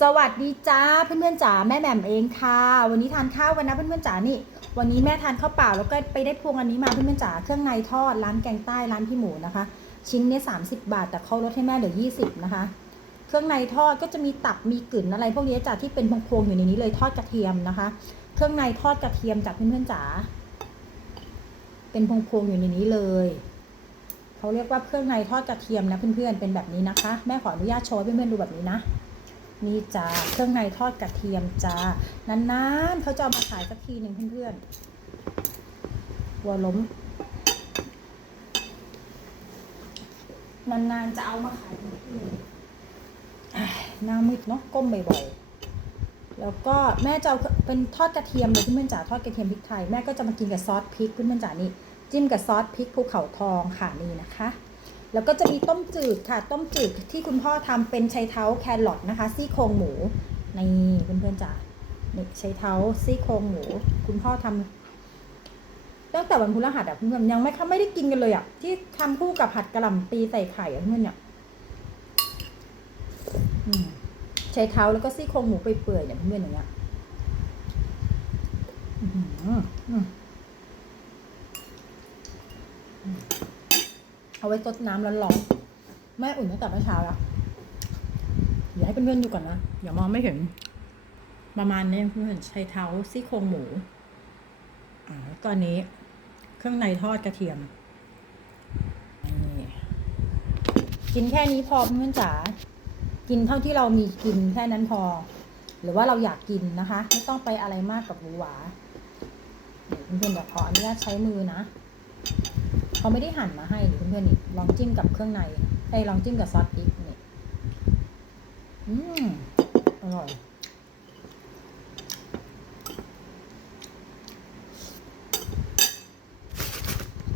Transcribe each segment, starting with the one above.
สวัสดีจ้าเพื่อนๆจ๋าแม่แหม่มเองค่ะ วันนี้ทานข้าวกันนะเพื่อนๆจ๋านี่ วันนี้แม่ทานข้าวเปล่าแล้วก็ไปได้พวงอันนี้มาเพื่อนๆจ๋าเครื่องในทอดร้านแกงใต้ร้านพี่หมูนะคะ ชิ้นนี้สามสิบบาทแต่เขาลดให้แม่เหลือยี่สิบนะคะ เครื่องในทอดก็จะมีตับมีกลืนอะไร พวกนี้จ้ะที่เป็นพวงๆอยู่ในนี้เลยทอดกระเทียมนะคะ เครื่องในทอดกระเทียมจากเพื่อนๆจ๋าเป็นพวงๆอยู่ในนี้เลยเขาเรียกว่าเครื่องในทอดกระเทียมนะเพื่อนๆเป็นแบบนี้นะคะ แม่ขออนุญาตโชว์เพื่อนๆดูแบบนี้นะ นี่จ้าเครื่องในทอดกระเทียมจ้านานๆเขาจะเอามาขายสักทีหนึ่งเพื่อนๆวัวล้มนานๆจะเอามาขายหน้ามืดเนาะก้มบ่อยๆ แล้วก็แม่จะเอาเป็นทอดกระเทียมเลยเพื่อนๆจ๋าทอดกระเทียมพริกไทยแม่ก็จะมากินกับซอสพริกเพื่อนๆจ๋านี่จิ้มกับซอสพริกภูเขาทองค่ะนี่นะคะ แล้วก็จะมีต้มจืดค่ะ ต้มจืดที่คุณพ่อทำเป็นไชเท้าแครอทนะคะ ซี่โครงหมูนี่เพื่อนๆจ๋านี่ไชเท้าซี่โครงหมู คุณพ่อทำตั้งแต่วันพฤหัสอะเพื่อนๆยังไม่ไม่ได้กินกันเลยอะที่ทำคู่กับผัดกระหล่ำปีใส่ไข่อะเพื่อนเนี่ยอืมไชเท้าแล้วก็ซี่โครงหมูเปื่อยๆเนี่ยเพื่อนอย่างเงี้ยอื้อหืออืม เอาไว้ซดน้ำร้อนๆแม่อุ่นตั้งแต่เมื่อเช้าแล้วเดี๋ยวให้เพื่อนๆดูก่อนนะเดี๋ยวมองไม่เห็น ประมาณนี้เพื่อนใช้เท้าซี่โครงหมูอ่าตอนนี้เครื่องในทอดกระเทียมกินแค่นี้พอเพื่อนจ๋ากินเท่าที่เรามีกินแค่นั้นพอ หรือว่าเราอยากกินนะคะ ไม่ต้องไปอะไรมากกับหรูหวาเดี๋ยวเพื่อนๆเดี๋ยวขออนุญาตใช้มือนะ เขาไม่ได้หั่นมาให้เพื่อนๆนี่ลองจิ้มกับเครื่องในไอ้ลองจิ้มกับซอสพริกนี่อืมอร่อย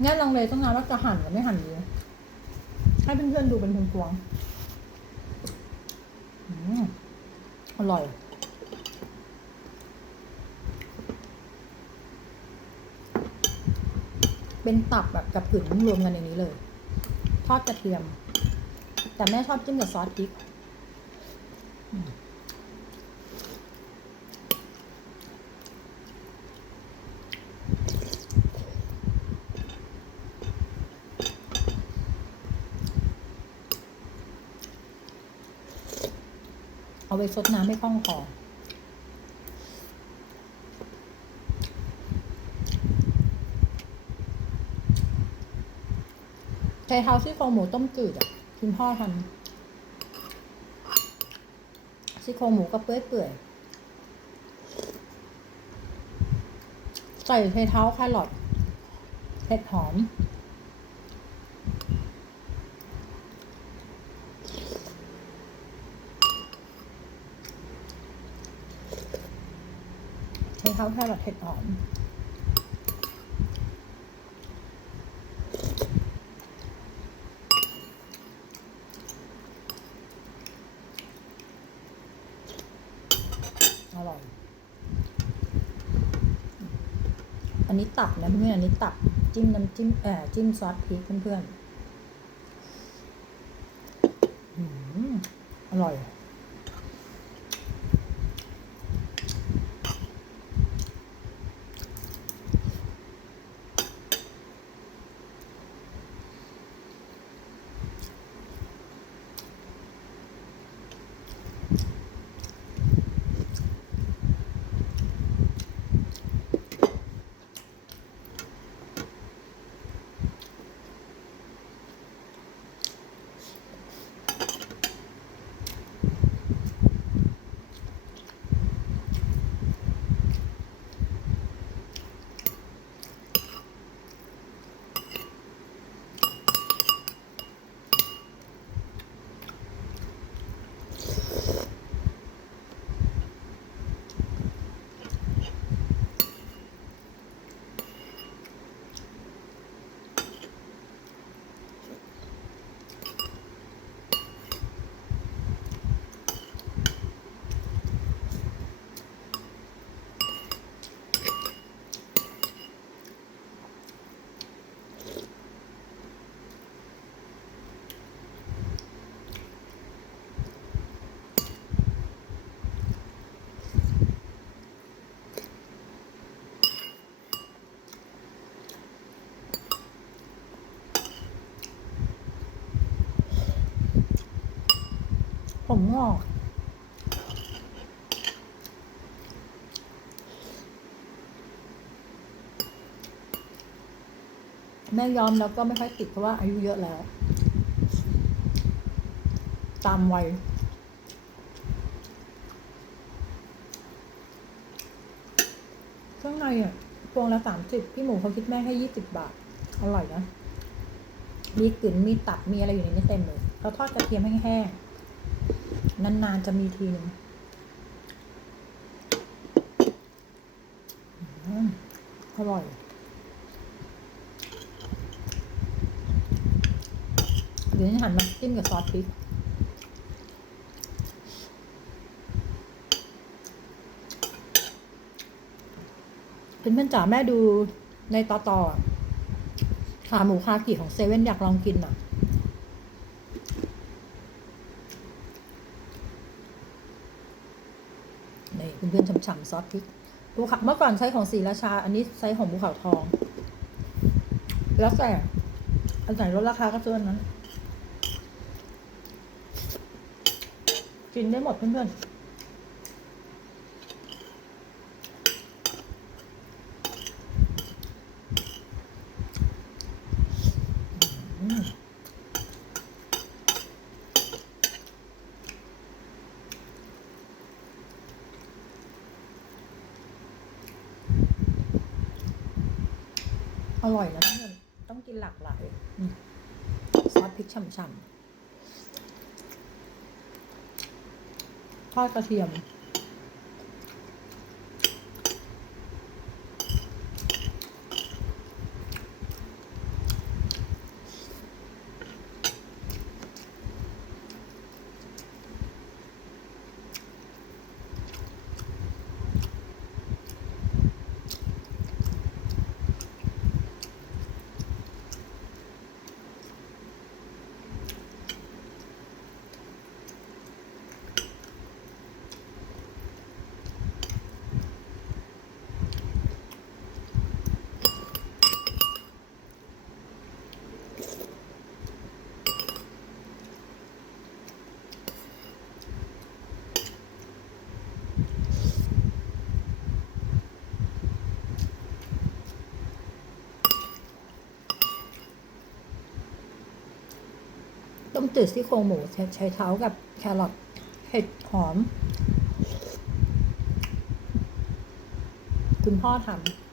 เนี่ยลองเลยต้องนานว่าจะหั่นหรือไม่หั่นดีให้เพื่อนๆดูเป็นพวงๆอืมอร่อย เป็นตับแบบกับกึ่นรวมกันในนี้เลย ทอดกระเทียม แต่แม่ชอบจิ้มกับซอสพริกเอาไปซดน้ำให้คล่องคอ ใช้เท้าซี่โครงหมูต้มจืดอะคุณพ่อทำซี่โครงหมูก็เปื่อยเปื่อยๆใส่ใช้เท้าแครอทเห็ดหอม ใช้เท้าแครอทเห็ดหอม อร่อย อันนี้ ตับนะเพื่อนอันนี้ตับจิ้มน้ำจิ้มเอ่อจิ้มซอสพริกเพื่อนๆอร่อย อ ผมงอกแม่ยอมแล้วก็ไม่ค่อยติดเพราะว่าอายุเยอะแล้ว ตามวัยเครื่องในอะพวงละสามสิบพี่หมูเขาคิดแม่ให้ยี่สิบบาท อร่อยนะ มีกลิ่นมีตับมีอะไรอยู่ในนี้เต็มเลยเขาทอดกระเทียมแห้ง นานๆจะมีทีหนึงอร่อย เดี๋ยวนี้หันมาจิ้มกับซอสพริกเป็นเพื่อนจ๋าแม่ดูในต่อต่อขาหมูคากิของเซเว่นอยากลองกินอะ นี่เพื่อนๆ ฉ่ำซอสพริกภูเขาเมื่อก่อนใช้ของสีราชา อันนี้ใช้ของภูเขาทอง แล้วแต่อันไหนลดราคาก็ซื้ออันนั้น กินได้หมดเพื่อนๆอืม อร่อยนะเพื่อนต้องกินหลากหลายซอสพริกฉ่ำๆทอดกระเทียม มจืดซี่โครงหมูใช้ใช้เท้ากับแครอทเห็ดหอม คุณพ่อทำ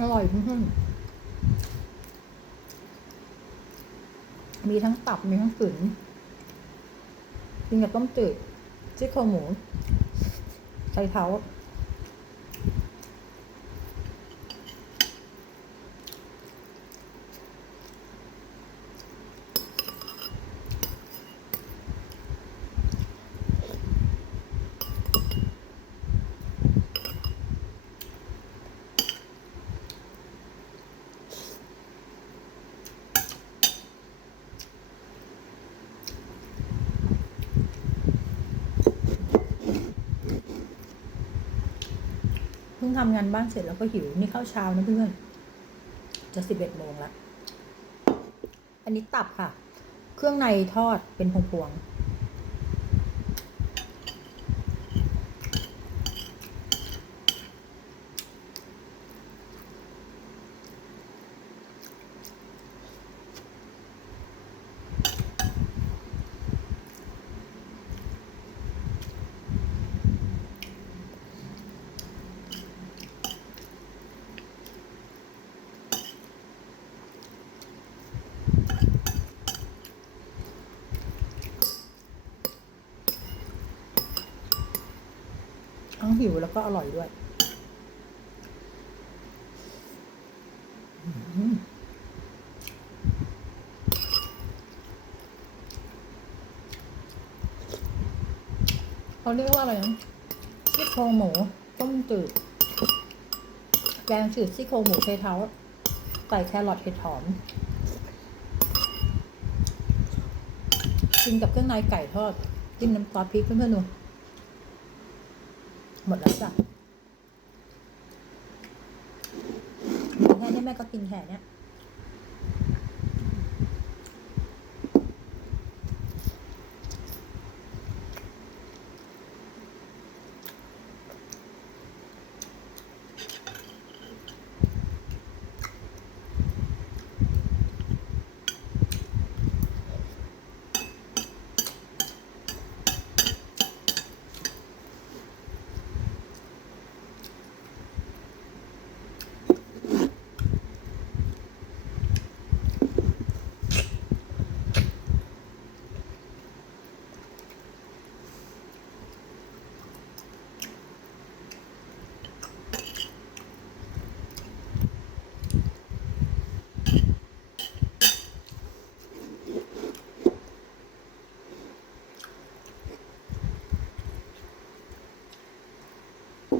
อร่อยเพื่อนมีทั้งตับมีทั้งฝืนกินกับต้มจืดซี่โครงหมูใส่เท้า พิ่งทำงานบ้านเสร็จแล้วก็หิว นี่ข้าวเช้านะเพื่อนจะสิบเอ็ดโมงละอันนี้ตับค่ะ เครื่องในทอดเป็นพวงๆ หิวแล้วก็อร่อยด้วยเขาเรียกว่าอะไรนะซี่โครงหมูต้มจืดแกงจืดซี่โครงหมูเทเท้าใส่แครอทเห็ดหอมกินกับเครื่องในไก่ทอดจิ้มน้ำซอสพริกเพื่อนๆดู หมดแล้วจ้ะแค่นี้แม่ก็กินแค่เนี้ย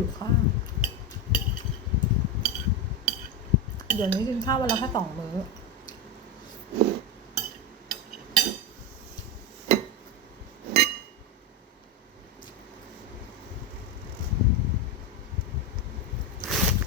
ู่ข้าวเดี๋ยวนี้กินข้าววันละแค่สองมื้อ